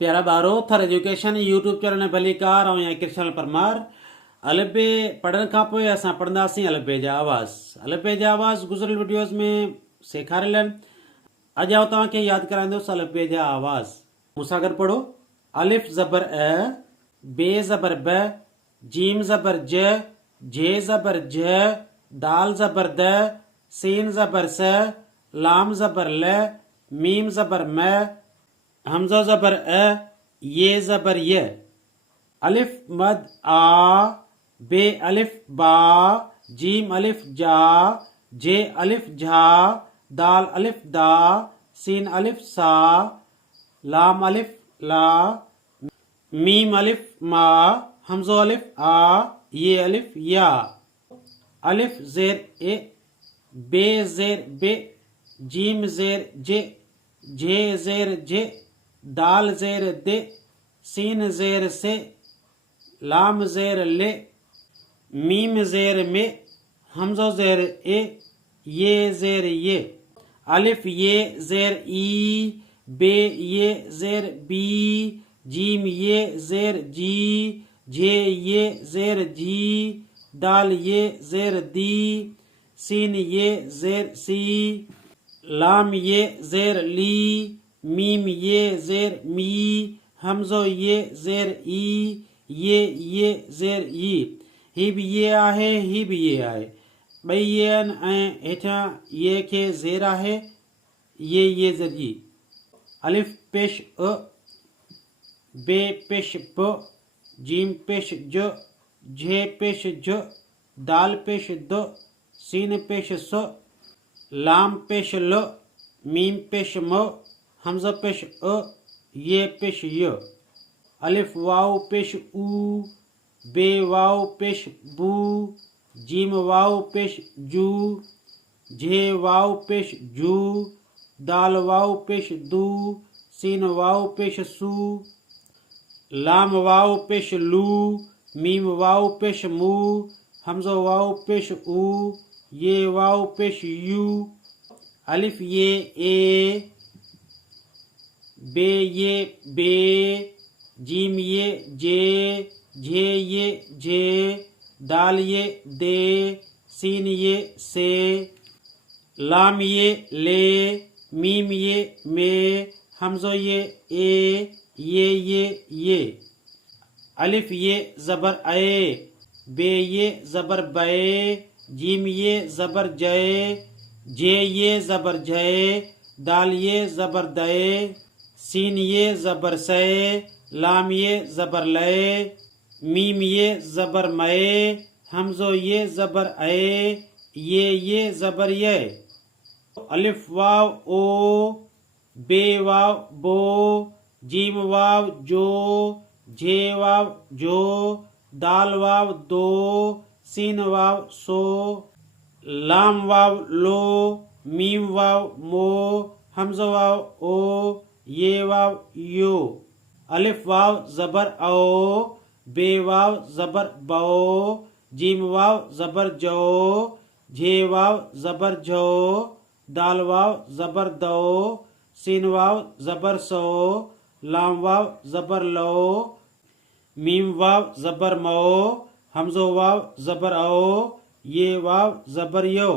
प्यारा बारो थर एजुकेशन यूट्यूब चैनल में भली कार ऐं या कृष्ण परमार अलबे पढ़ण खां पोइ असां पढ़ंदासीं अलबे जा आवाज़। अलबे जा आवाज़ गुज़िरियल वीडियोज़ में सेखारियल आहिनि। अॼु आउं तव्हांखे यादि कराईंदुसि अलबे जा आवाज़। मूंसां गॾु पढ़ो। अलिफ ज़बर अ, बे ज़बर ब, जीम ज़बर ज, झे ज़बर झ, दाल ज़बर द, सीन ज़बर स, लाम ज़बर ल, मीम ज़बर म, हमज़ा ज़बर अ, ये ज़बर य। अलिफ मद आ, बे अलिफ बा, जीम अलिफ जा, जे अलिफ झा, दाल अलिफ दा, सीन अलिफ सा, लाम अलिफ ला, मीम अलिफ मा, हमज़ो अलिफ आ, ये अलिफ या। अलिफ ज़ेर ए, बे ज़ेर बे, जीम ज़ेर जे, झे ज़ेर झे, दाल ज़ेर दे, सीन ज़ेर से, लाम ज़ेर ले, मीम ज़ेर में, हमज़ो ज़ेर ए, ये ज़ेर ये। अलिफ ये ज़ेर ई, बे ये ज़ेर बी, जीम ये ज़ेर जी, झे ये ज़ेर जी, दाल ये ज़ेर दी, सीन ये ज़ेर सी, लाम ये ज़ेर ली, मीम ये ज़ेर मी, हमज़ो ये ज़ेर ई, ये ज़ेर ई। ही भी ये आहे, ही भी ये आहे। ॿई ये आहिनि ऐं हेठां ये खे ज़ेर आहे, ये ज़ेर ई। अलिफ पेश अ, बे पेश ब, जीम पेश ज, झे पेश झ, दाल पेश द, सीन पेश स, लाम पेश ल, मीम पेश म, हमज़ा पेश अ, ये पेश य। अलिफ वाव पेश ऊ, बे वाव पेश बू, जीम वाव पेश जू, झे वाव पेश जू, दाल वाव पेश दू, सीन वाव पेश सू, लाम वाव पेश लू, मीम वाव पेश मू, हमज़ो वाव पेश ऊ, ये वाव पेश यू। अलिफ ये ए, बे ये बे, जीम ये जे, झे ये झे, दाल ये दे, सीन ये से, लाम ये ले, मीम ये में, हमज़ो ये ए, ये। अलिफ ये ज़बर ए, बे ये ज़बर बे, जीम ये ज़बर जय, झे ये ज़बर झय, दाल ये ज़बर दे, सीन ये ज़बर से, लाम ये ज़बर लय, मीम ये ज़बर मय, हमज़ो ये ज़बर अय, ये ज़बर ये। अलिफ वाव ओ, बे वाव बो, जीम वाव जो, झे वाव जो, दाल वाव दो, सीन वाव सो, लाम वाव लो, मीम वाव मो, हमज़ो वाव ओ, ये वाव यो। अलिफ वाव ज़बर औ, बे वाव ज़बर बो, जीम वाव ज़बर जो, झे वाव ज़बर झो, दाल वाव ज़बर दो, सीन वाव ज़बर सो, लाम वाव ज़बर लो, मीम वाव ज़बर मो, हमज़ो वाव ज़बर ओ, ये वाव ज़बर यो।